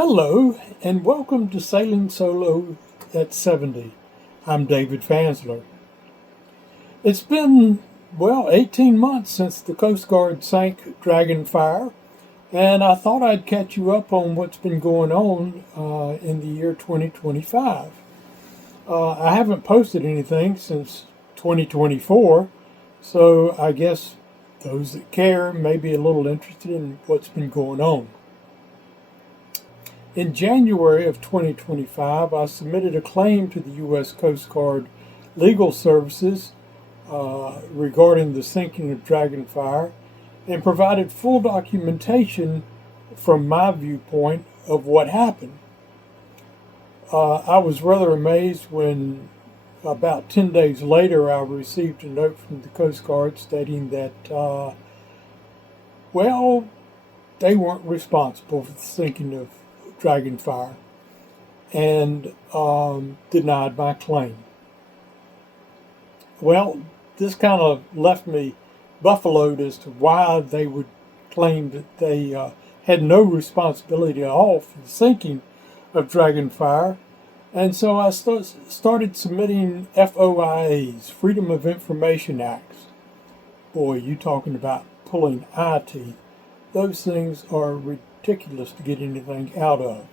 Hello, and welcome to Sailing Solo at 70. I'm David Fansler. It's been, 18 months since the Coast Guard sank Dragonfire, and I thought I'd catch you up on what's been going on in the year 2025. I haven't posted anything since 2024, so I guess those that care may be a little interested in what's been going on. In January of 2025, I submitted a claim to the U.S. Coast Guard Legal Services regarding the sinking of Dragonfire and provided full documentation from my viewpoint of what happened. I was rather amazed when about 10 days later I received a note from the Coast Guard stating that, they weren't responsible for the sinking of Dragonfire and denied my claim. Well, this kind of left me buffaloed as to why they would claim that they had no responsibility at all for the sinking of Dragonfire. And so I started submitting FOIAs, Freedom of Information Acts. Boy, you talking about pulling eye teeth. Those things are ridiculous to get anything out of.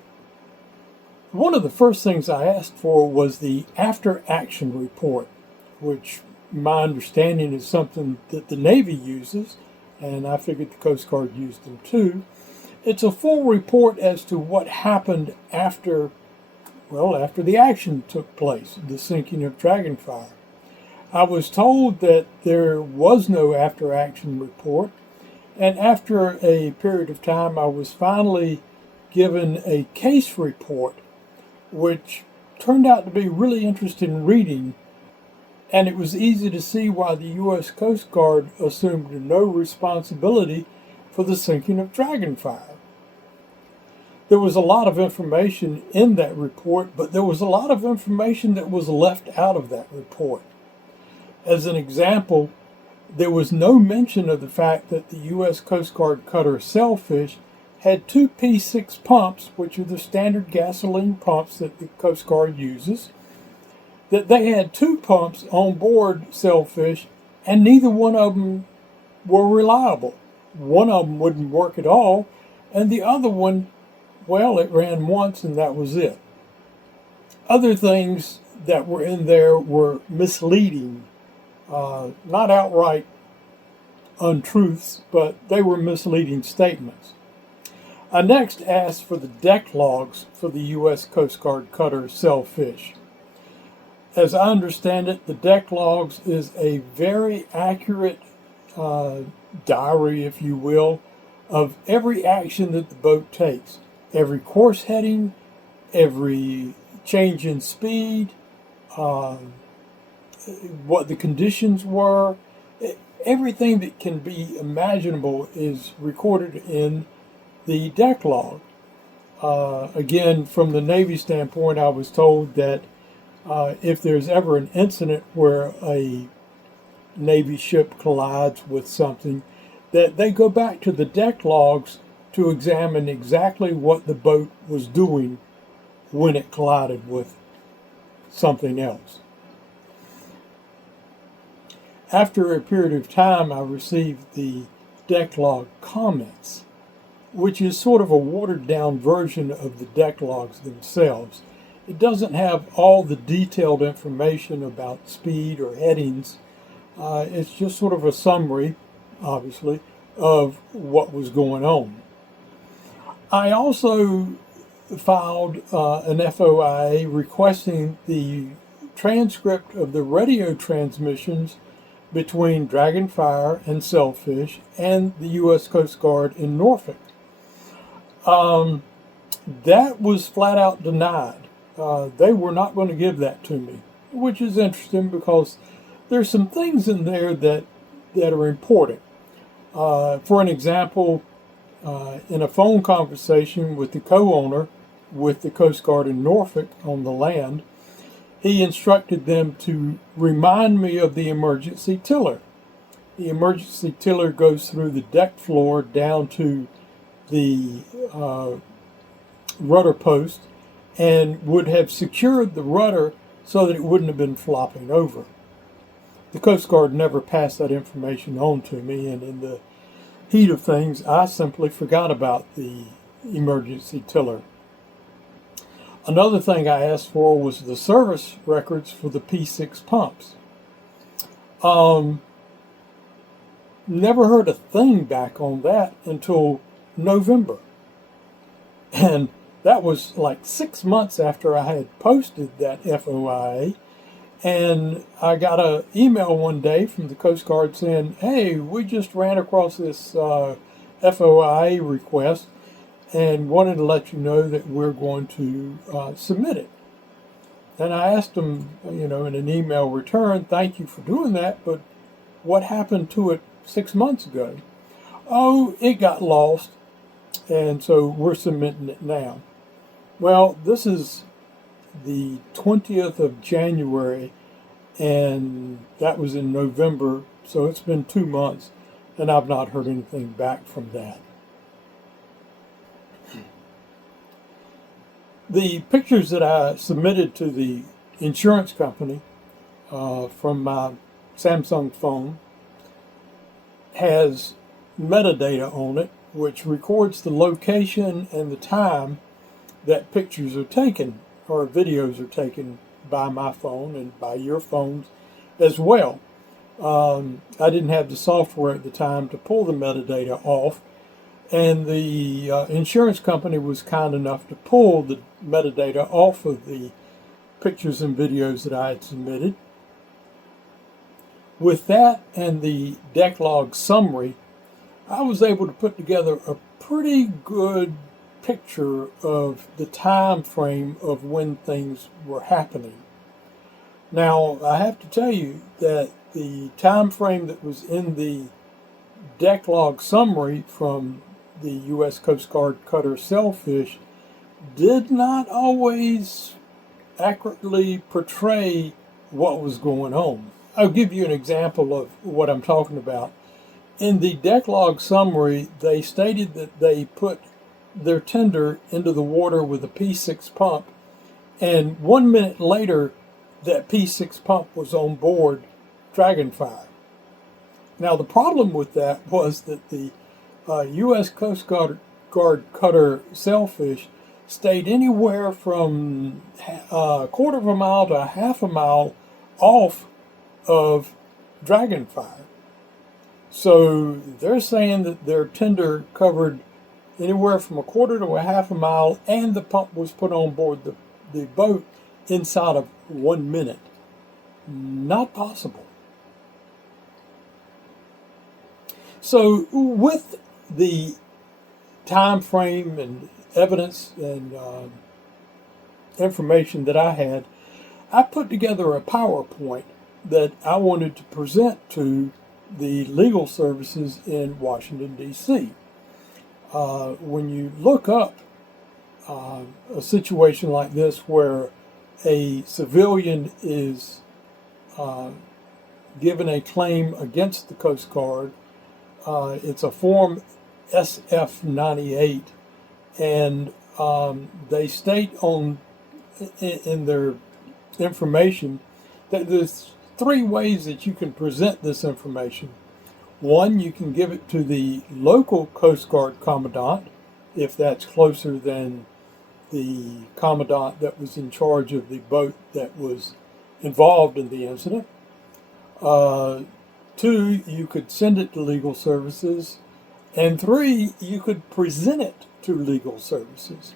One of the first things I asked for was the after action report, which my understanding is something that the Navy uses, and I figured the Coast Guard used them too. It's a full report as to what happened after the action took place, the sinking of Dragonfire. I was told that there was no after action report, and after a period of time, I was finally given a case report, which turned out to be really interesting reading, and it was easy to see why the U.S. Coast Guard assumed no responsibility for the sinking of Dragonfire. There was a lot of information in that report, but there was a lot of information that was left out of that report. As an example, there was no mention of the fact that the U.S. Coast Guard cutter Sailfish had two P6 pumps, which are the standard gasoline pumps that the Coast Guard uses, that they had two pumps on board Sailfish, and neither one of them were reliable. One of them wouldn't work at all, and the other one, it ran once and that was it. Other things that were in there were misleading. Not outright untruths, but they were misleading statements. I next asked for the deck logs for the U.S. Coast Guard cutter Sailfish. As I understand it, the deck logs is a very accurate diary, if you will, of every action that the boat takes. Every course heading, every change in speed, what the conditions were, everything that can be imaginable is recorded in the deck log. Again, from the Navy standpoint, I was told that if there's ever an incident where a Navy ship collides with something, that they go back to the deck logs to examine exactly what the boat was doing when it collided with something else. After a period of time, I received the deck log comments, which is sort of a watered down version of the deck logs themselves. It doesn't have all the detailed information about speed or headings. It's just sort of a summary, obviously, of what was going on. I also filed an FOIA requesting the transcript of the radio transmissions between Dragonfire and Sailfish and the U.S. Coast Guard in Norfolk. That was flat out denied. They were not going to give that to me, which is interesting because there's some things in there that are important. For an example, in a phone conversation with the co-owner with the Coast Guard in Norfolk on the land, he instructed them to remind me of the emergency tiller. The emergency tiller goes through the deck floor down to the rudder post and would have secured the rudder so that it wouldn't have been flopping over. The Coast Guard never passed that information on to me, and in the heat of things, I simply forgot about the emergency tiller. Another thing I asked for was the service records for the P6 pumps. Never heard a thing back on that until November. And that was like 6 months after I had posted that FOIA. And I got an email one day from the Coast Guard saying, hey, we just ran across this FOIA request and wanted to let you know that we're going to submit it. And I asked them, in an email return, thank you for doing that, but what happened to it 6 months ago? Oh, it got lost, and so we're submitting it now. Well, this is the 20th of January, and that was in November, so it's been 2 months, and I've not heard anything back from that. The pictures that I submitted to the insurance company from my Samsung phone has metadata on it, which records the location and the time that pictures are taken or videos are taken by my phone and by your phones as well. I didn't have the software at the time to pull the metadata off, and the insurance company was kind enough to pull the metadata off of the pictures and videos that I had submitted. With that and the deck log summary, I was able to put together a pretty good picture of the time frame of when things were happening. Now, I have to tell you that the time frame that was in the deck log summary from the U.S. Coast Guard cutter Sailfish did not always accurately portray what was going on. I'll give you an example of what I'm talking about. In the deck log summary, they stated that they put their tender into the water with a P6 pump, and 1 minute later, that P6 pump was on board Dragonfire. Now, the problem with that was that the U.S. Coast Guard cutter Sailfish stayed anywhere from a quarter of a mile to a half a mile off of Dragonfire. So they're saying that their tender covered anywhere from a quarter to a half a mile, and the pump was put on board the boat inside of 1 minute. Not possible. So with the time frame and evidence and information that I had, I put together a PowerPoint that I wanted to present to the legal services in Washington, D.C. When you look up a situation like this where a civilian is given a claim against the Coast Guard, it's a Form SF-98, and they state in their information that there's 3 ways that you can present this information. One, you can give it to the local Coast Guard Commandant, if that's closer than the Commandant that was in charge of the boat that was involved in the incident. 2, you could send it to legal services. And 3, you could present it to legal services.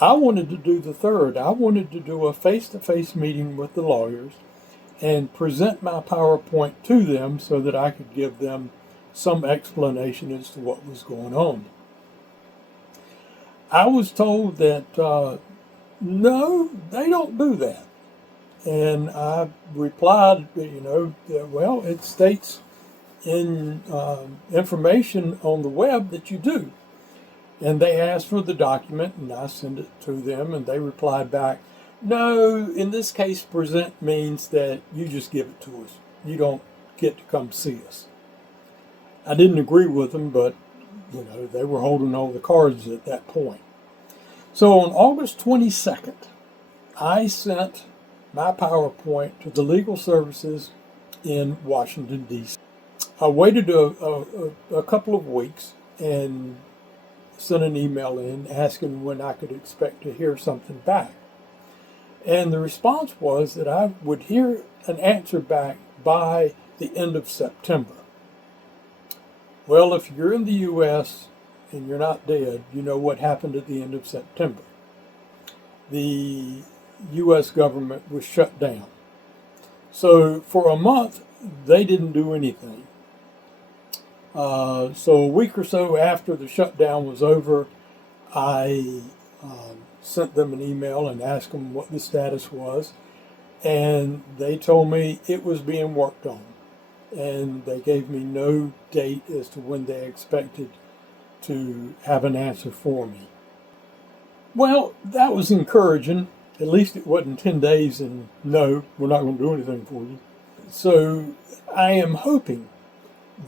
I wanted to do the third. I wanted to do a face-to-face meeting with the lawyers and present my PowerPoint to them so that I could give them some explanation as to what was going on. I was told that, no, they don't do that. And I replied, well, it states in information on the web that you do. And they asked for the document, and I sent it to them, and they replied back, no, in this case, present means that you just give it to us. You don't get to come see us. I didn't agree with them, but, they were holding all the cards at that point. So on August 22nd, I sent my PowerPoint to the legal services in Washington, D.C. I waited a couple of weeks and sent an email in asking when I could expect to hear something back. And the response was that I would hear an answer back by the end of September. Well, if you're in the U.S. and you're not dead, you know what happened at the end of September. The U.S. government was shut down. So for a month, they didn't do anything. So a week or so after the shutdown was over, I sent them an email and asked them what the status was. And they told me it was being worked on. And they gave me no date as to when they expected to have an answer for me. Well, that was encouraging. At least it wasn't 10 days and no, we're not going to do anything for you. So I am hoping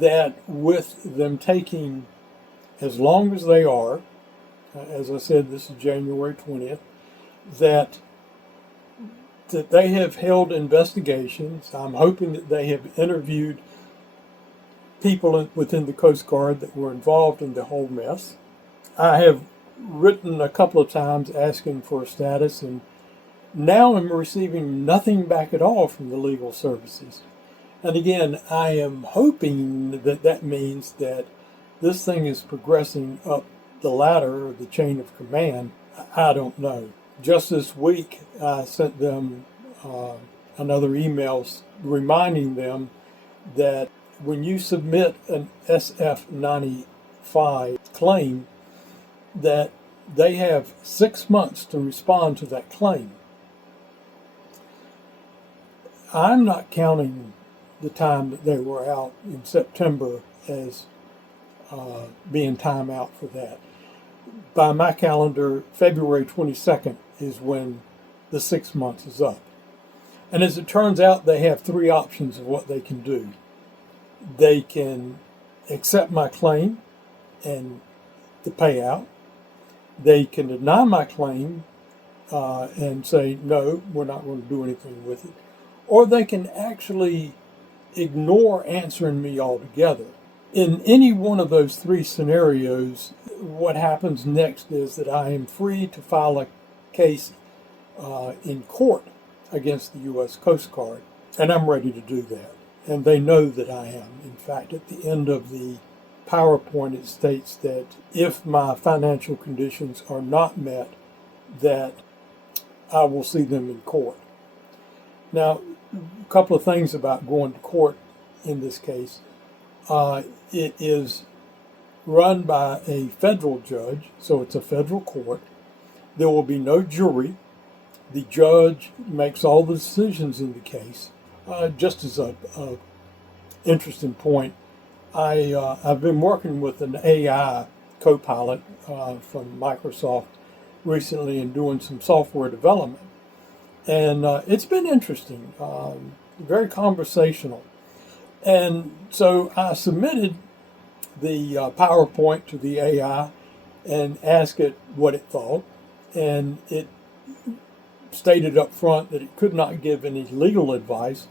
that with them taking as long as they are, as I said, this is January 20th, that they have held investigations. I'm hoping that they have interviewed people within the Coast Guard that were involved in the whole mess. I have written a couple of times asking for a status, and now I'm receiving nothing back at all from the legal services. And again, I am hoping that that means that this thing is progressing up the ladder or the chain of command. I don't know. Just this week, I sent them another email reminding them that when you submit an SF-95 claim, that they have 6 months to respond to that claim. I'm not counting the time that they were out in September as being time out for that. By my calendar, February 22nd is when the 6 months is up. And as it turns out, they have three options of what they can do. They can accept my claim and the payout. They can deny my claim and say, no, we're not going to do anything with it. Or they can actually ignore answering me altogether. In any one of those three scenarios, what happens next is that I am free to file a case in court against the U.S. Coast Guard, and I'm ready to do that. And they know that I am. In fact, at the end of the PowerPoint, it states that if my financial conditions are not met, that I will see them in court. Now, a couple of things about going to court in this case. It is run by a federal judge, so it's a federal court. There will be no jury. The judge makes all the decisions in the case. Just as a interesting point, I've been working with an AI co-pilot from Microsoft recently and doing some software development. And it's been interesting, very conversational. And so I submitted the PowerPoint to the AI and asked it what it thought. And it stated up front that it could not give any legal advice,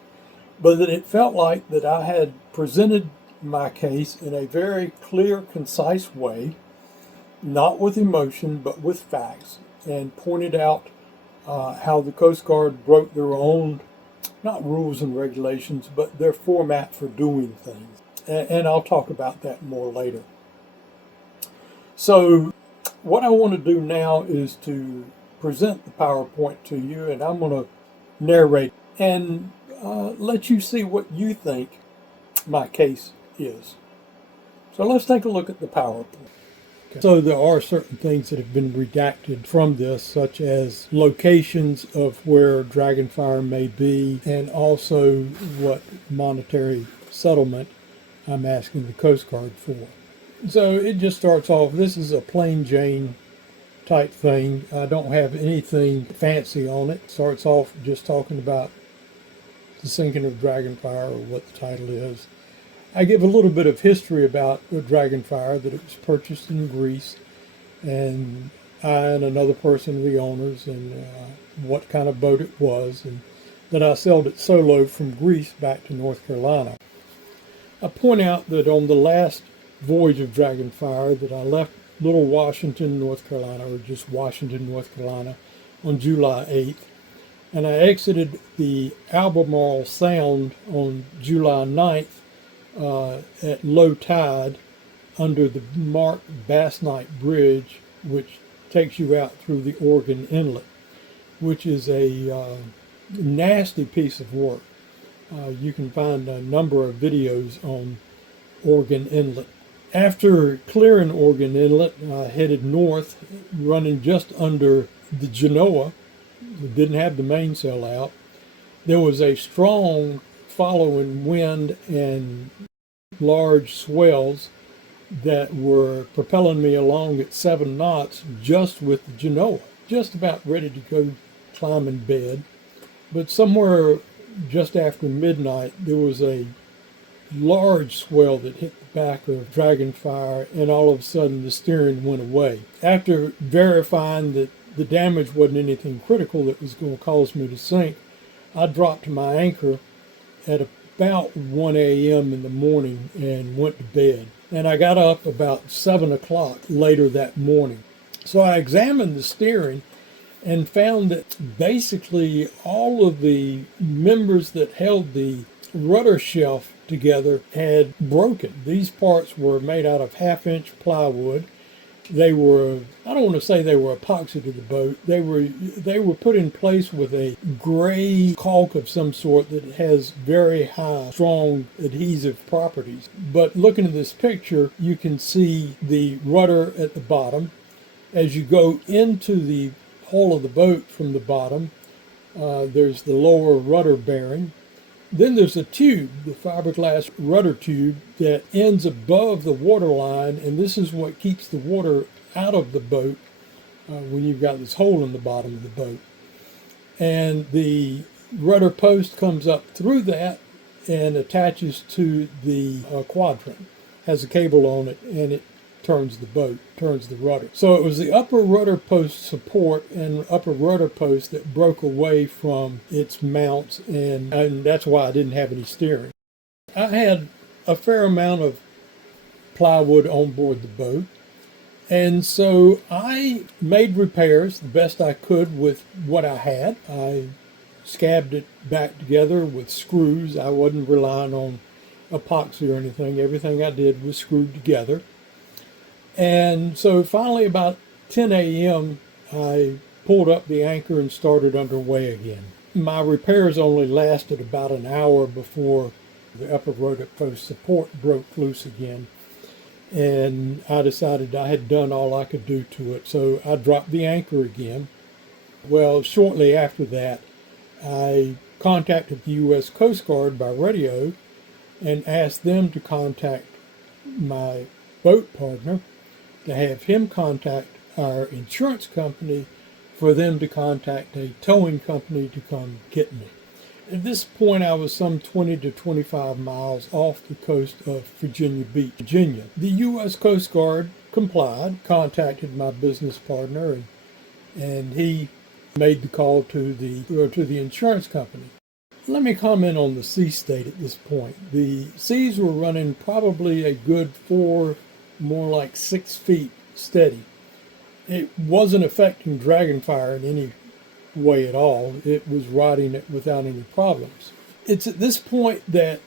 but that it felt like that I had presented my case in a very clear, concise way, not with emotion, but with facts, and pointed out how the Coast Guard broke their own, not rules and regulations, but their format for doing things. And I'll talk about that more later. So what I want to do now is to present the PowerPoint to you, and I'm going to narrate and let you see what you think my case is. So let's take a look at the PowerPoint. Okay. So there are certain things that have been redacted from this, such as locations of where Dragonfire may be, and also what monetary settlement I'm asking the Coast Guard for. So it just starts off, this is a plain Jane type thing. I don't have anything fancy on it. Starts off just talking about the sinking of Dragonfire, or what the title is. I give a little bit of history about Dragonfire, that it was purchased in Greece, and I and another person, the owners, and what kind of boat it was, and that I sailed it solo from Greece back to North Carolina. I point out that on the last voyage of Dragonfire that I left Little Washington, North Carolina, or just Washington, North Carolina, on July 8th, and I exited the Albemarle Sound on July 9th at low tide under the Mark Bass Knight Bridge, which takes you out through the Oregon Inlet, which is a nasty piece of work. You can find a number of videos on Oregon Inlet. After clearing Oregon Inlet, I headed north, running just under the Genoa. It didn't have the mainsail out. There was a strong following wind and large swells that were propelling me along at 7 knots just with the Genoa, just about ready to go climb in bed. But somewhere just after midnight, there was a large swell that hit the back of Dragonfire, and all of a sudden the steering went away. After verifying that the damage wasn't anything critical that was going to cause me to sink, I dropped my anchor at about 1 a.m. in the morning and went to bed. And I got up about 7 o'clock later that morning. So I examined the steering and found that basically all of the members that held the rudder shelf together had broken. These parts were made out of 1/2-inch plywood. They were, I don't want to say they were epoxy to the boat. They were put in place with a gray caulk of some sort that has very high, strong adhesive properties. But looking at this picture, you can see the rudder at the bottom. As you go into the hull of the boat from the bottom, there's the lower rudder bearing. Then there's a tube, the fiberglass rudder tube, that ends above the water line, and this is what keeps the water out of the boat when you've got this hole in the bottom of the boat. And the rudder post comes up through that and attaches to the quadrant, has a cable on it, and it turns the boat, turns the rudder. So it was the upper rudder post support and upper rudder post that broke away from its mounts, and that's why I didn't have any steering. I had a fair amount of plywood on board the boat, and so I made repairs the best I could with what I had. I scabbed it back together with screws. I wasn't relying on epoxy or anything. Everything I did was screwed together. And so finally about 10 a.m. I pulled up the anchor and started underway again. My repairs only lasted about an hour before the upper rudder post support broke loose again. And I decided I had done all I could do to it. So I dropped the anchor again. Well, shortly after that, I contacted the U.S. Coast Guard by radio and asked them to contact my boat partner, to have him contact our insurance company for them to contact a towing company to come get me. At this point, I was some 20 to 25 miles off the coast of Virginia Beach, Virginia. The U.S. Coast Guard complied, contacted my business partner, and he made the call to the insurance company. Let me comment on the sea state at this point. The seas were running probably a good 4, more like 6 feet steady. It wasn't affecting Dragonfire in any way at all. It was riding it without any problems. It's at this point that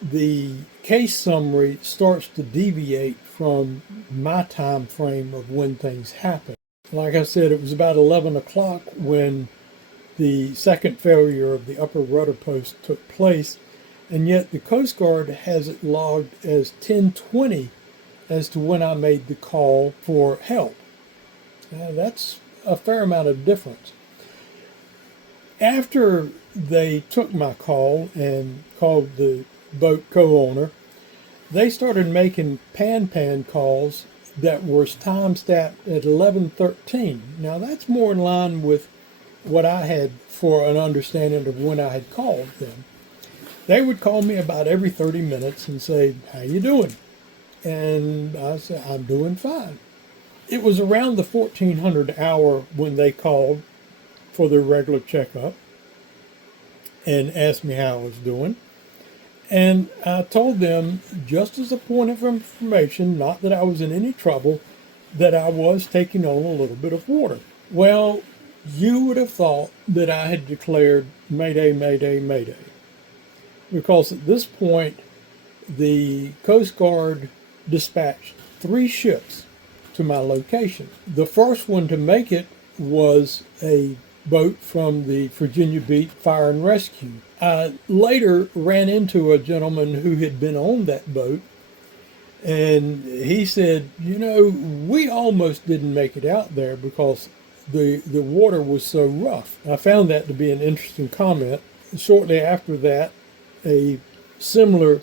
the case summary starts to deviate from my time frame of when things happen. Like I said, it was about 11 o'clock when the second failure of the upper rudder post took place, and yet the Coast Guard has it logged as 10:20 as to when I made the call for help. Now, that's a fair amount of difference. After they took my call and called the boat co-owner, they started making pan calls that were time-stamped at 11:13. Now, that's more in line with what I had for an understanding of when I had called them. They would call me about every 30 minutes and say, "How you doing?" And I said, "I'm doing fine." It was around the 1400 hour when they called for their regular checkup and asked me how I was doing. And I told them, just as a point of information, not that I was in any trouble, that I was taking on a little bit of water. Well, you would have thought that I had declared Mayday, Mayday, Mayday. Because at this point, the Coast Guard dispatched 3 ships to my location. The first one to make it was a boat from the Virginia Beach Fire and Rescue. I later ran into a gentleman who had been on that boat, and he said, we almost didn't make it out there because the water was so rough. I found that to be an interesting comment. Shortly after that, a similar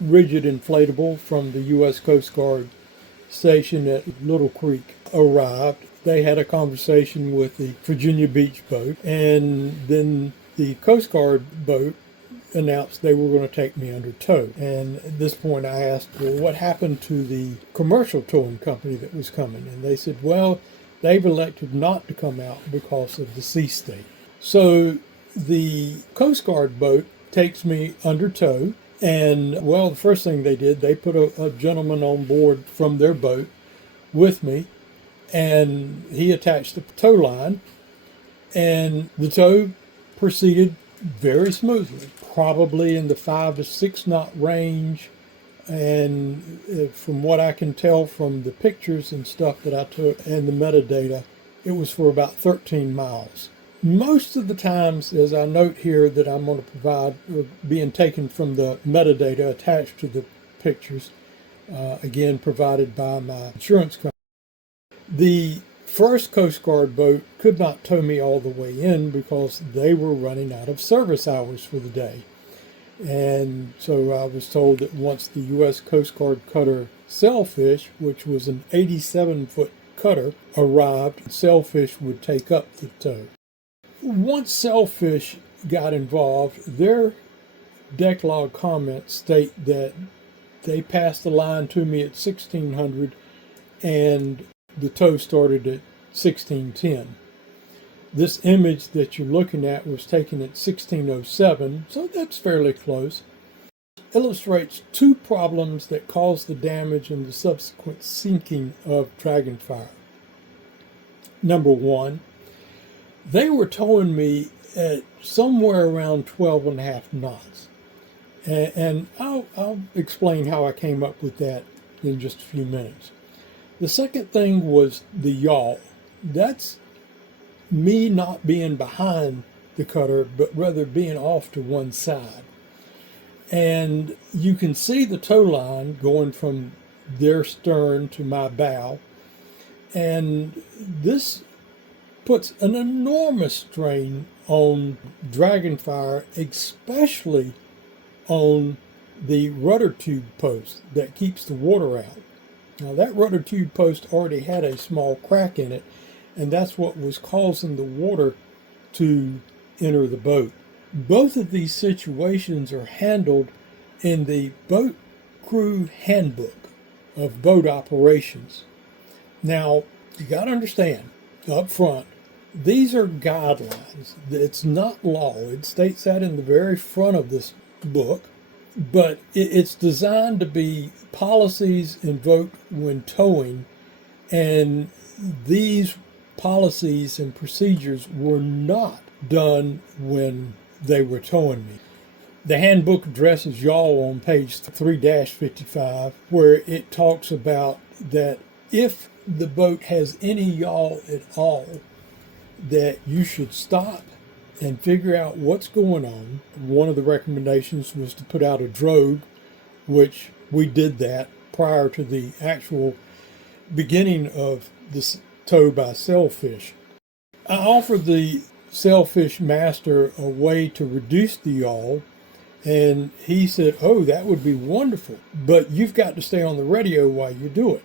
rigid inflatable from the U.S. Coast Guard station at Little Creek arrived. They had a conversation with the Virginia Beach boat, and then the Coast Guard boat announced they were going to take me under tow. And at this point I asked, well, what happened to the commercial towing company that was coming? And they said, well, they've elected not to come out because of the sea state. So the Coast Guard boat takes me under tow. And, well, the first thing they did, they put a gentleman on board from their boat with me, and he attached the tow line, and the tow proceeded very smoothly, probably in the 5 to 6 knot range. And from what I can tell from the pictures and stuff that I took and the metadata, it was for about 13 miles. Most of the times, as I note here that I'm going to provide, being taken from the metadata attached to the pictures, again provided by my insurance company. The first Coast Guard boat could not tow me all the way in because they were running out of service hours for the day. And so I was told that once the U.S. Coast Guard cutter Sailfish, which was an 87-foot cutter, arrived, Sailfish would take up the tow. Once Sailfish got involved, their deck log comments state that they passed the line to me at 1600 and the tow started at 1610. This image that you're looking at was taken at 1607, so that's fairly close. Illustrates 2 problems that caused the damage and the subsequent sinking of Dragonfire. Number 1, they were towing me at somewhere around 12.5 knots. And I'll explain how I came up with that in just a few minutes. The second thing was the yaw. That's me not being behind the cutter, but rather being off to one side. And you can see the tow line going from their stern to my bow. And this puts an enormous strain on Dragonfire, especially on the rudder tube post that keeps the water out. Now that rudder tube post already had a small crack in it, and that's what was causing the water to enter the boat. Both of these situations are handled in the Boat Crew Handbook of Boat Operations. Now, you got to understand up front, these are guidelines. It's not law. It states that in the very front of this book, but it's designed to be policies invoked when towing, and these policies and procedures were not done when they were towing me. The handbook addresses yaw on page 3-55, where it talks about that if the boat has any yaw at all, that you should stop and figure out what's going on. One of the recommendations was to put out a drogue, which we did that prior to the actual beginning of this tow by Sailfish. I offered the Sailfish master a way to reduce the yaw, and he said, oh, that would be wonderful, but you've got to stay on the radio while you do it.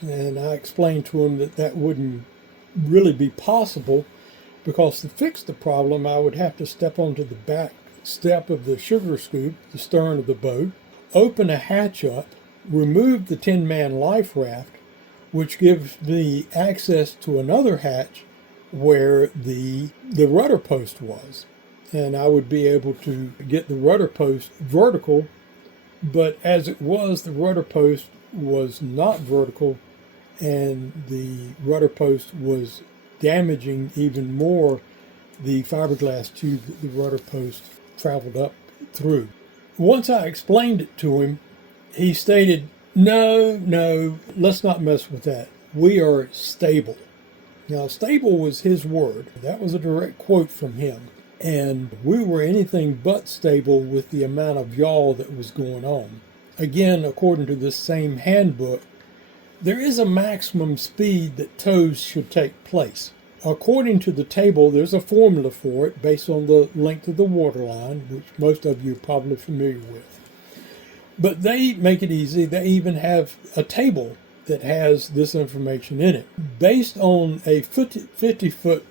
And I explained to him that that wouldn't really be possible, because to fix the problem I would have to step onto the back step of the sugar scoop, the stern of the boat, open a hatch up, remove the 10-man life raft, which gives me access to another hatch where the rudder post was. And I would be able to get the rudder post vertical, but as it was, the rudder post was not vertical, and the rudder post was damaging even more the fiberglass tube that the rudder post traveled up through. Once I explained it to him, he stated, no, let's not mess with that. We are stable. Now, stable was his word. That was a direct quote from him. And we were anything but stable with the amount of yaw that was going on. Again, according to this same handbook, there is a maximum speed that tows should take place. According to the table, there's a formula for it based on the length of the waterline, which most of you are probably familiar with. But they make it easy. They even have a table that has this information in it. Based on a 50-foot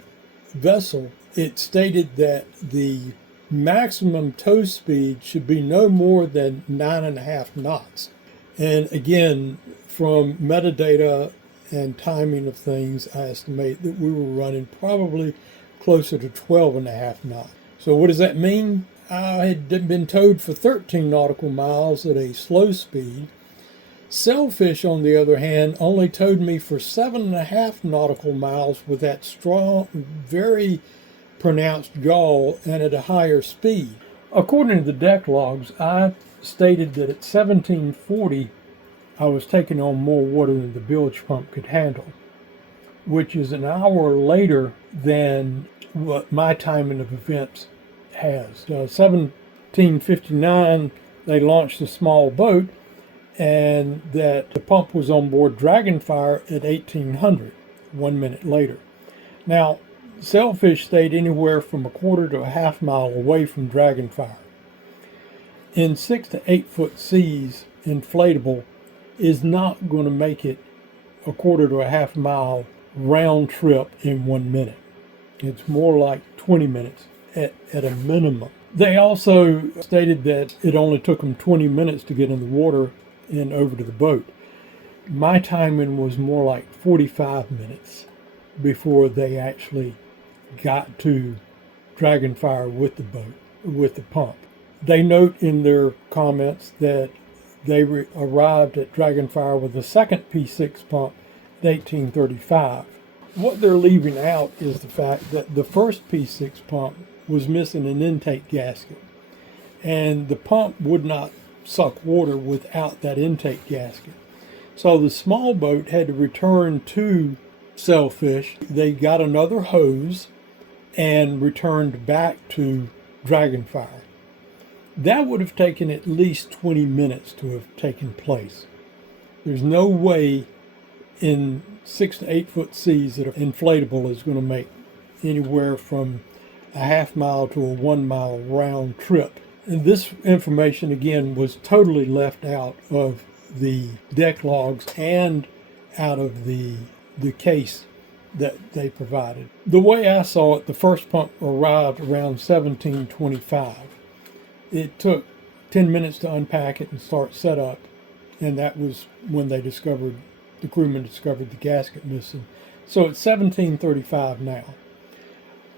vessel, it stated that the maximum tow speed should be no more than 9.5 knots. And again, from metadata and timing of things, I estimate that we were running probably closer to 12.5 knots. So what does that mean? I had been towed for 13 nautical miles at a slow speed. Sailfish, on the other hand, only towed me for 7.5 nautical miles with that strong, very pronounced yaw and at a higher speed. According to the deck logs, I stated that at 1740, I was taking on more water than the bilge pump could handle, which is an hour later than what my timing of events has. 1759, they launched a small boat, and that the pump was on board Dragonfire at 1800, 1 minute later. Now, Sailfish stayed anywhere from a quarter to a half mile away from Dragonfire. In 6 to 8 foot seas, inflatable is not going to make it a quarter to a half mile round trip in 1 minute. It's more like 20 minutes at a minimum. They also stated that it only took them 20 minutes to get in the water and over to the boat. My timing was more like 45 minutes before they actually got to Dragonfire with the boat, with the pump. They note in their comments that they arrived at Dragonfire with a second P6 pump at 1835. What they're leaving out is the fact that the first P6 pump was missing an intake gasket, and the pump would not suck water without that intake gasket. So the small boat had to return to Sailfish. They got another hose and returned back to Dragonfire. That would have taken at least 20 minutes to have taken place. There's no way in 6 to 8 foot seas that an inflatable is going to make anywhere from a half mile to a 1 mile round trip. And this information, again, was totally left out of the deck logs and out of the case that they provided. The way I saw it, the first pump arrived around 1725. It took 10 minutes to unpack it and start setup, and that was when the crewmen discovered the gasket missing. So it's 1735 now.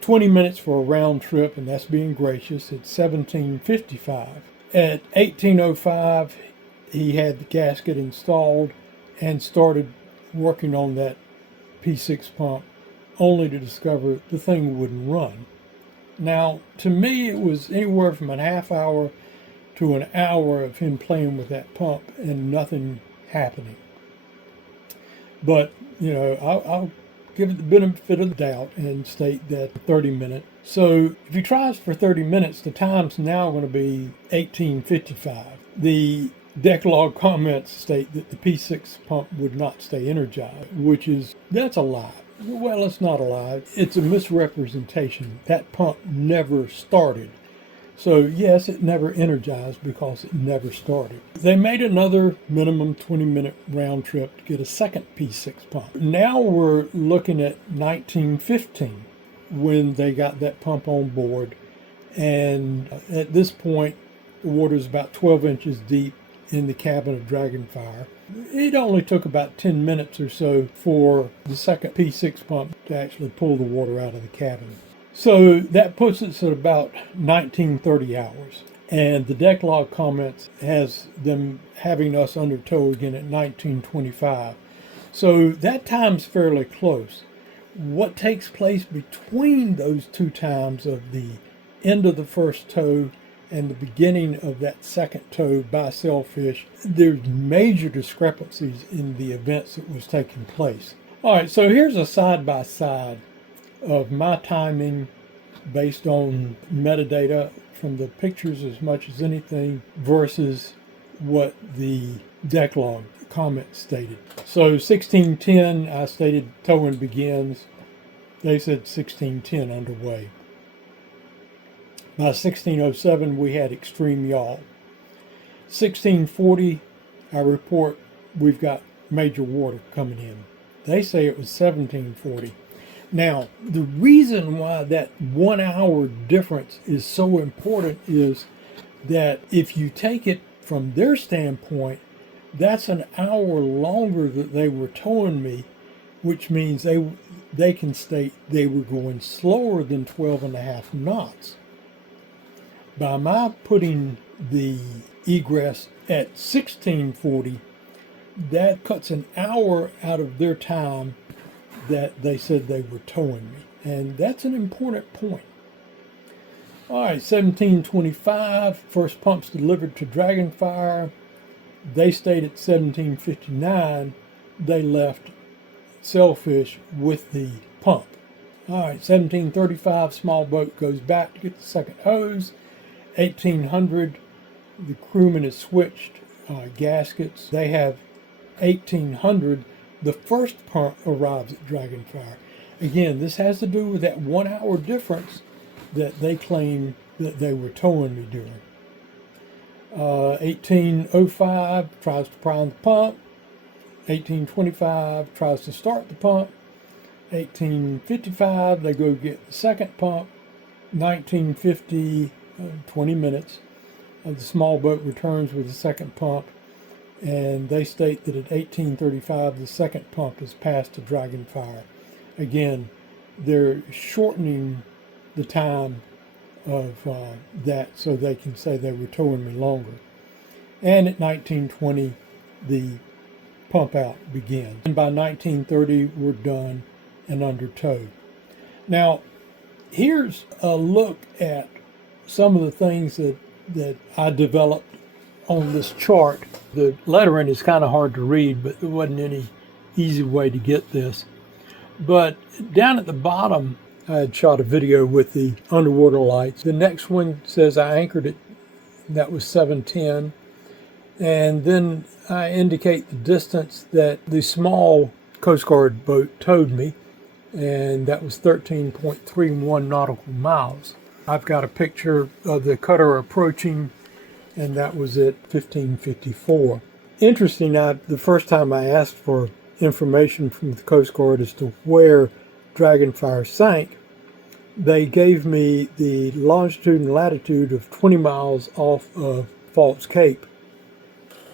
20 minutes for a round trip, and that's being gracious. It's 1755. At 1805, he had the gasket installed and started working on that P6 pump, only to discover the thing wouldn't run. Now, to me, it was anywhere from a half hour to an hour of him playing with that pump and nothing happening. But, I'll give it the benefit of the doubt and state that 30 minutes. So if he tries for 30 minutes, the time's now going to be 1855. The deck log comments state that the P6 pump would not stay energized, that's a lie. Well, it's not a lie. It's a misrepresentation. That pump never started. So yes, it never energized because it never started. They made another minimum 20-minute round trip to get a second P6 pump. Now we're looking at 1915 when they got that pump on board. And at this point, the water is about 12 inches deep in the cabin of Dragonfire. it only took about 10 minutes or so for the second P6 pump to actually pull the water out of the cabin. So that puts us at about 1930 hours. And the deck log comments has them having us under tow again at 1925. So that time's fairly close. What takes place between those two times of the end of the first tow and the beginning of that second tow by Sailfish, there's major discrepancies in the events that was taking place. All right, so here's a side-by-side of my timing based on metadata from the pictures as much as anything versus what the deck log comment stated. So 1610, I stated towing begins. They said 1610 underway. By 1607, we had extreme yaw. 1640, I report we've got major water coming in. They say it was 1740. Now, the reason why that 1 hour difference is so important is that if you take it from their standpoint, that's an hour longer that they were towing me, which means they can state they were going slower than 12.5 knots. By my putting the egress at 1640, that cuts an hour out of their time that they said they were towing me. And that's an important point. All right, 1725, first pumps delivered to Dragonfire. They stayed at 1759. They left Sailfish with the pump. All right, 1735, small boat goes back to get the second hose. 1800, the crewman has switched gaskets. They have 1800. The first pump arrives at Dragonfire. Again, this has to do with that 1 hour difference that they claim that they were towing me during. 1805, tries to prime the pump. 1825, tries to start the pump. 1855, they go get the second pump. 1950, 20 minutes. The small boat returns with the second pump. And they state that at 1835, the second pump is passed to Dragonfire. Again, they're shortening the time of that so they can say they were towing me longer. And at 1920, the pump out began. And by 1930, we're done and under tow. Now, here's a look at some of the things that I developed on this chart. The lettering is kind of hard to read, but there wasn't any easy way to get this. But down at the bottom, I had shot a video with the underwater lights. The next one says I anchored it, that was 710. And then I indicate the distance that the small Coast Guard boat towed me, and that was 13.31 nautical miles. I've got a picture of the cutter approaching, and that was at 1554. Interesting, the first time I asked for information from the Coast Guard as to where Dragonfire sank, they gave me the longitude and latitude of 20 miles off of False Cape,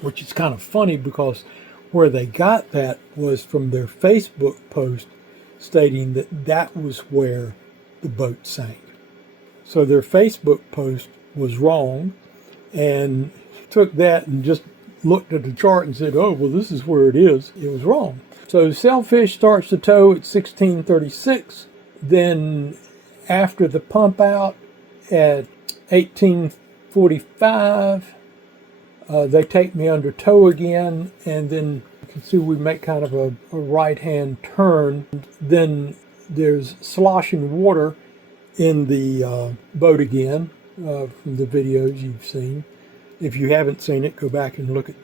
which is kind of funny because where they got that was from their Facebook post stating that that was where the boat sank. So their Facebook post was wrong, and took that and just looked at the chart and said, oh, well, this is where it is. It was wrong. So Sailfish starts to tow at 1636. Then after the pump out at 1845, they take me under tow again, and then you can see we make kind of a right-hand turn. Then there's sloshing water in the boat again from the videos you've seen. If you haven't seen it, go back and look at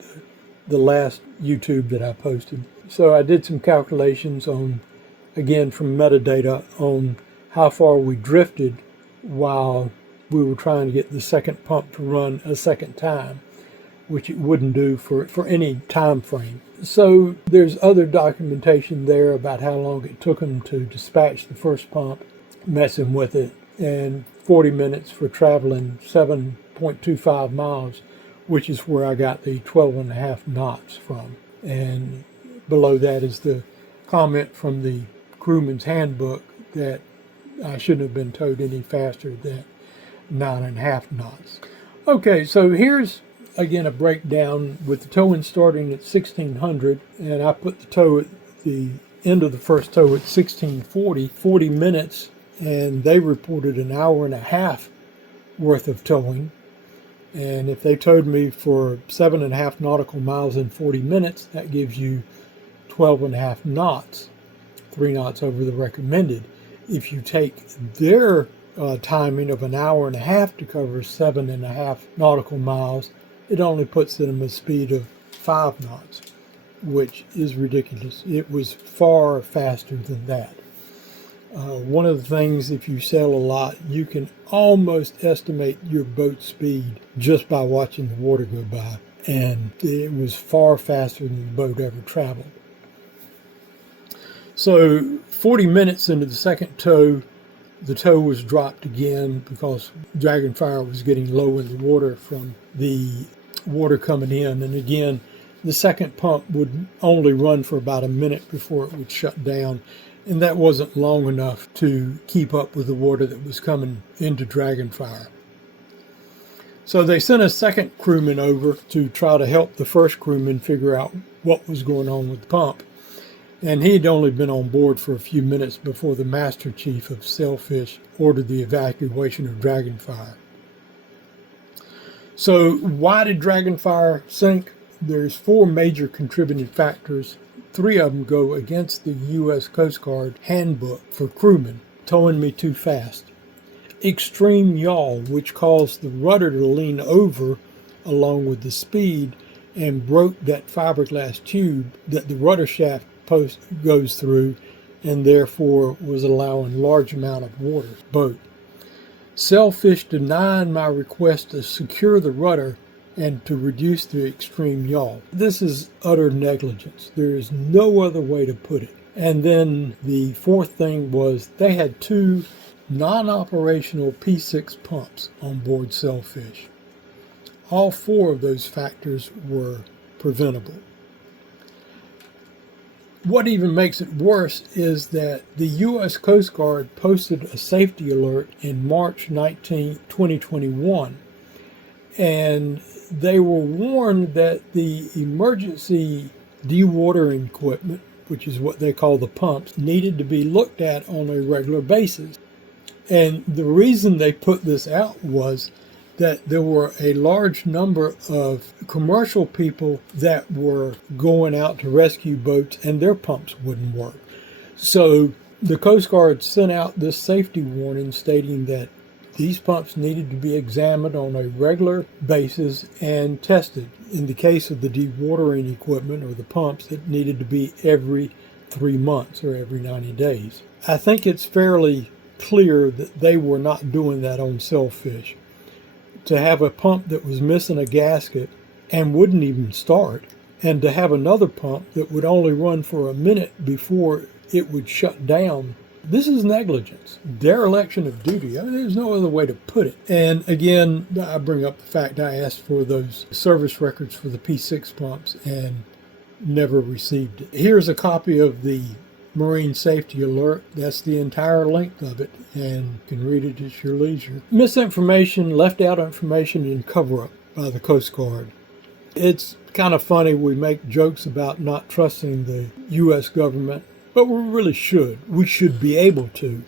the last YouTube that I posted. So I did some calculations on, again, from metadata on how far we drifted while we were trying to get the second pump to run a second time, which it wouldn't do for any time frame. So there's other documentation there about how long it took them to dispatch the first pump, messing with it, and 40 minutes for traveling 7.25 miles, which is where I got the 12.5 knots from. And below that is the comment from the crewman's handbook that I shouldn't have been towed any faster than 9.5 knots. Okay, so here's again a breakdown with the towing starting at 1600, and I put the tow at the end of the first tow at 1640, 40 minutes, and they reported an hour and a half worth of towing. And if they towed me for 7.5 nautical miles in 40 minutes, that gives you 12.5 knots, 3 knots over the recommended. If you take their timing of an hour and a half to cover 7.5 nautical miles, it only puts them a speed of 5 knots, which is ridiculous. It was far faster than that. One of the things, if you sail a lot, you can almost estimate your boat speed just by watching the water go by. And it was far faster than the boat ever traveled. So 40 minutes into the second tow, the tow was dropped again because Dragonfire was getting low in the water from the water coming in. And again, the second pump would only run for about a minute before it would shut down. And that wasn't long enough to keep up with the water that was coming into Dragonfire. So they sent a second crewman over to try to help the first crewman figure out what was going on with the pump. And he'd only been on board for a few minutes before the Master Chief of Sailfish ordered the evacuation of Dragonfire. So why did Dragonfire sink? There's 4 major contributing factors. 3 of them go against the U.S. Coast Guard handbook for crewmen, towing me too fast. Extreme yaw, which caused the rudder to lean over along with the speed and broke that fiberglass tube that the rudder shaft post goes through, and therefore was allowing large amount of water to boat. Sailfish denied my request to secure the rudder and to reduce the extreme yaw. This is utter negligence. There is no other way to put it. And then the fourth thing was they had 2 non-operational P6 pumps on board Sailfish. All 4 of those factors were preventable. What even makes it worse is that the U.S. Coast Guard posted a safety alert in March 19, 2021, and they were warned that the emergency dewatering equipment, which is what they call the pumps, needed to be looked at on a regular basis. And the reason they put this out was that there were a large number of commercial people that were going out to rescue boats and their pumps wouldn't work. So the Coast Guard sent out this safety warning stating that these pumps needed to be examined on a regular basis and tested. In the case of the dewatering equipment or the pumps, it needed to be every 3 months or every 90 days. I think it's fairly clear that they were not doing that on Sailfish. To have a pump that was missing a gasket and wouldn't even start, and to have another pump that would only run for a minute before it would shut down, this is negligence, dereliction of duty. I mean, there's no other way to put it. And again, I bring up the fact I asked for those service records for the P6 pumps and never received it. Here's a copy of the Marine Safety Alert. That's the entire length of it, and you can read it at your leisure. Misinformation, left out information, and cover-up by the Coast Guard. It's kind of funny we make jokes about not trusting the U.S. government, but we really should. We should be able to.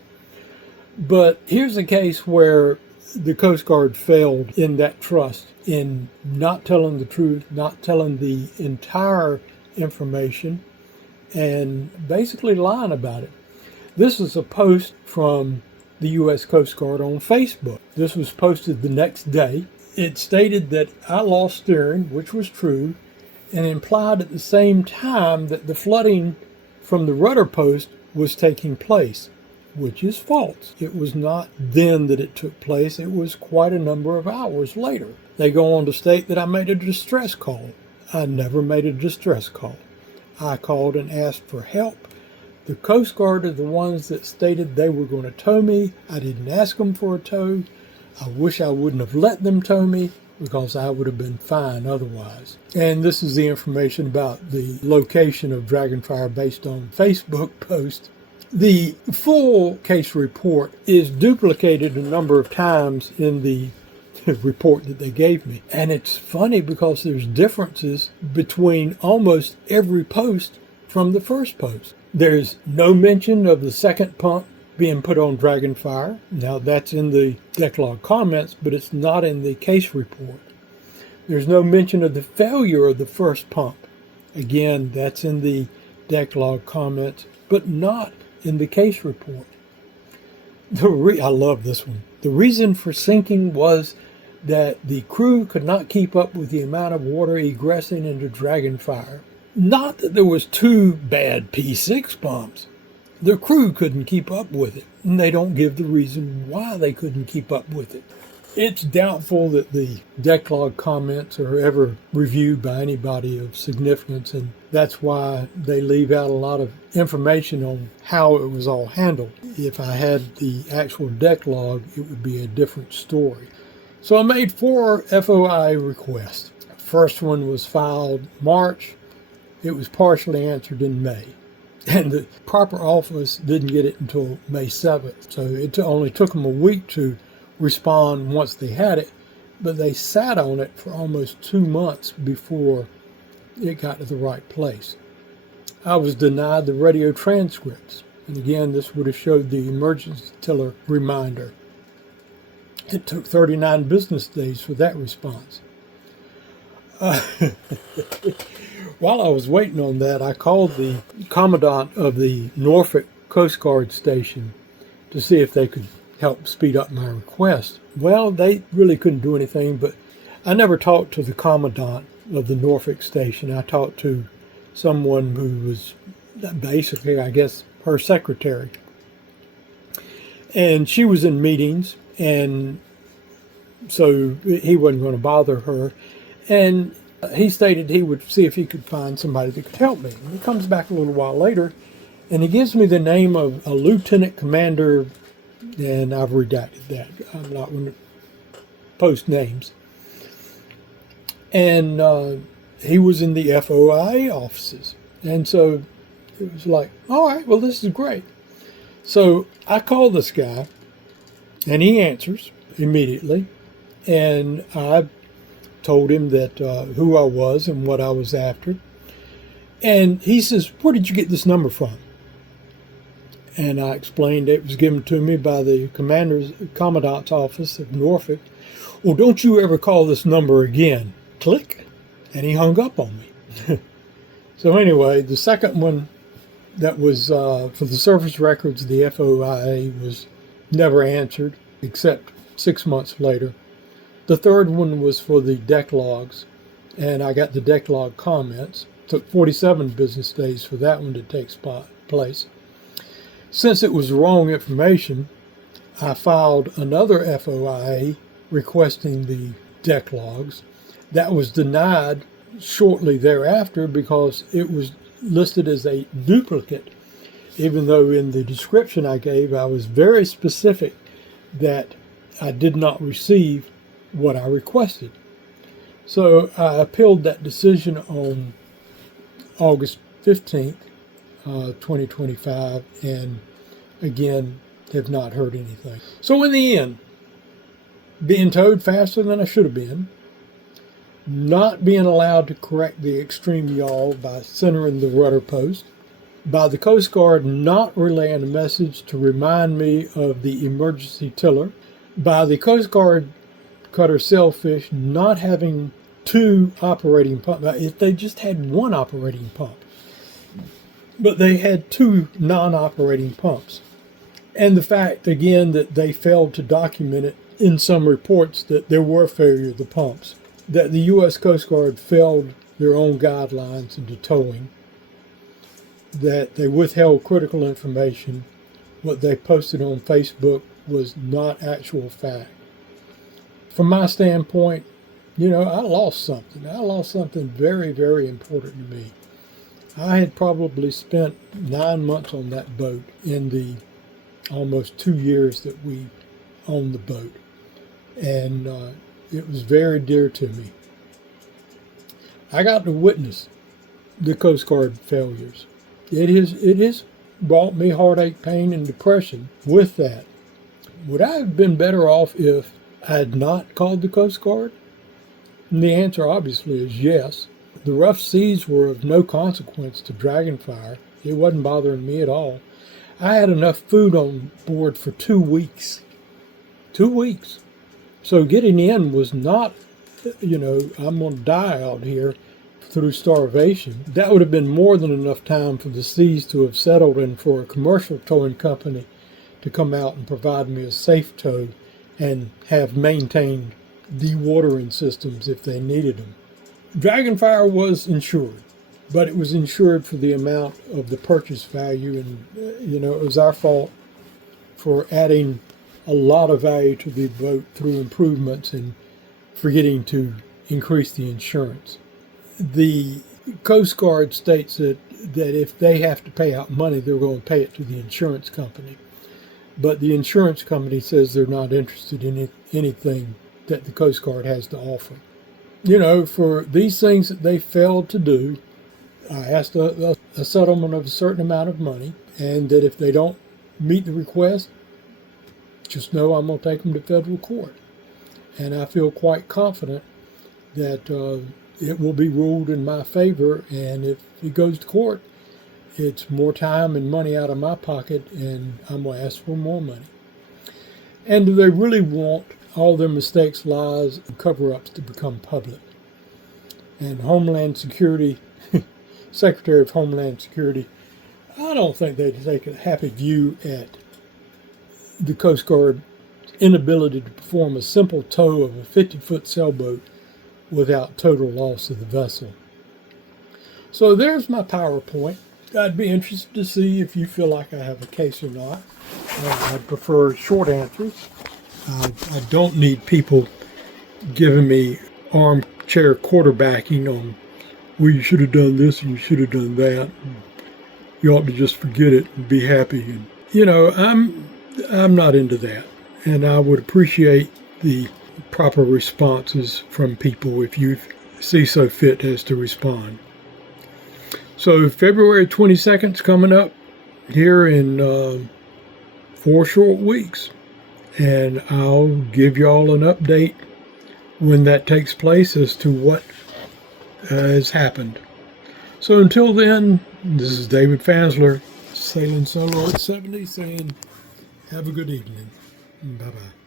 But here's a case where the Coast Guard failed in that trust, in not telling the truth, not telling the entire information, and basically lying about it. This is a post from the U.S. Coast Guard on Facebook. This was posted the next day. It stated that I lost steering, which was true, and implied at the same time that the flooding from the rudder post was taking place, which is false. It was not then that it took place. It was quite a number of hours later. They go on to state that I made a distress call. I never made a distress call. I called and asked for help. The Coast Guard are the ones that stated they were going to tow me. I didn't ask them for a tow. I wish I wouldn't have let them tow me. because I would have been fine otherwise. And this is the information about the location of Dragonfire based on Facebook post. The full case report is duplicated a number of times in the report that they gave me. And it's funny because there's differences between almost every post from the first post. There's no mention of the second pump being put on Dragonfire. Now that's in the declog comments, but it's not in the case report. There's no mention of the failure of the first pump. Again, that's in the declog comments, but not in the case report. I love this one. The reason for sinking was that the crew could not keep up with the amount of water egressing into Dragonfire. Not that there was two bad P6 pumps. The crew couldn't keep up with it, and they don't give the reason why they couldn't keep up with it. It's doubtful that the declog comments are ever reviewed by anybody of significance, and that's why they leave out a lot of information on how it was all handled. If I had the actual declog, it would be a different story. So I made 4 FOI requests. First one was filed March. It was partially answered in May. And the proper office didn't get it until May 7th. So it only took them a week to respond once they had it. But they sat on it for almost 2 months before it got to the right place. I was denied the radio transcripts. And again, this would have showed the emergency tiller reminder. It took 39 business days for that response. While I was waiting on that, I called the commandant of the Norfolk Coast Guard station to see if they could help speed up my request. Well, they really couldn't do anything, but I never talked to the commandant of the Norfolk station. I talked to someone who was basically, I guess, her secretary. And she was in meetings, and so he wasn't going to bother her. And he stated he would see if he could find somebody that could help me. And he comes back a little while later, and he gives me the name of a lieutenant commander, and I've redacted that. I'm not going to post names. And he was in the FOIA offices. And so it was like, all right, well, this is great. So I call this guy, and he answers immediately. And I told him that who I was and what I was after. And he says, where did you get this number from? And I explained it was given to me by the commandant's office of Norfolk. Well, don't you ever call this number again. Click. And he hung up on me. So anyway, the second one that was for the service records, the FOIA, was never answered except 6 months later. The third one was for the declogs, and I got the declog comments. It took 47 business days for that one to take place. Since it was wrong information, I filed another FOIA requesting the declogs. That was denied shortly thereafter because it was listed as a duplicate, even though in the description I gave, I was very specific that I did not receive what I requested. So I appealed that decision on August 15th, 2025, and again, have not heard anything. So in the end, being towed faster than I should have been, not being allowed to correct the extreme yaw by centering the rudder post, by the Coast Guard not relaying a message to remind me of the emergency tiller, by the Coast Guard cutter sailfish not having 2 operating pumps. If they just had 1 operating pump, but they had 2 non-operating pumps. And the fact, again, that they failed to document it in some reports that there were failure of the pumps, that the U.S. Coast Guard failed their own guidelines into towing, that they withheld critical information. What they posted on Facebook was not actual fact. From my standpoint, I lost something. I lost something very, very important to me. I had probably spent 9 months on that boat in the almost 2 years that we owned the boat. And It was very dear to me. I got to witness the Coast Guard failures. It has brought me heartache, pain, and depression with that. Would I have been better off if I had not called the Coast Guard? And the answer obviously is yes. The rough seas were of no consequence to Dragonfire. It wasn't bothering me at all. I had enough food on board for 2 weeks. 2 weeks. So getting in was not, I'm going to die out here through starvation. That would have been more than enough time for the seas to have settled and for a commercial towing company to come out and provide me a safe tow and have maintained dewatering systems if they needed them. Dragonfire was insured, but it was insured for the amount of the purchase value, and it was our fault for adding a lot of value to the boat through improvements and forgetting to increase the insurance. The Coast Guard states that if they have to pay out money, they're going to pay it to the insurance company. But the insurance company says they're not interested in anything that the Coast Guard has to offer. For these things that they failed to do, I asked a settlement of a certain amount of money, and that if they don't meet the request, just know I'm going to take them to federal court. And I feel quite confident that it will be ruled in my favor, and if it goes to court, it's more time and money out of my pocket, and I'm going to ask for more money. And do they really want all their mistakes, lies, and cover-ups to become public? And Homeland Security, Secretary of Homeland Security, I don't think they take a happy view at the Coast Guard inability to perform a simple tow of a 50-foot sailboat without total loss of the vessel. So there's my PowerPoint. I'd be interested to see if you feel like I have a case or not. I'd prefer short answers. I don't need people giving me armchair quarterbacking on, well, you should have done this and you should have done that. You ought to just forget it and be happy. And, I'm not into that. And I would appreciate the proper responses from people if you see so fit as to respond. So February 22nd is coming up here in 4 short weeks. And I'll give you all an update when that takes place as to what has happened. So until then, this is David Fansler, sailing solo at 70, saying have a good evening. Bye-bye.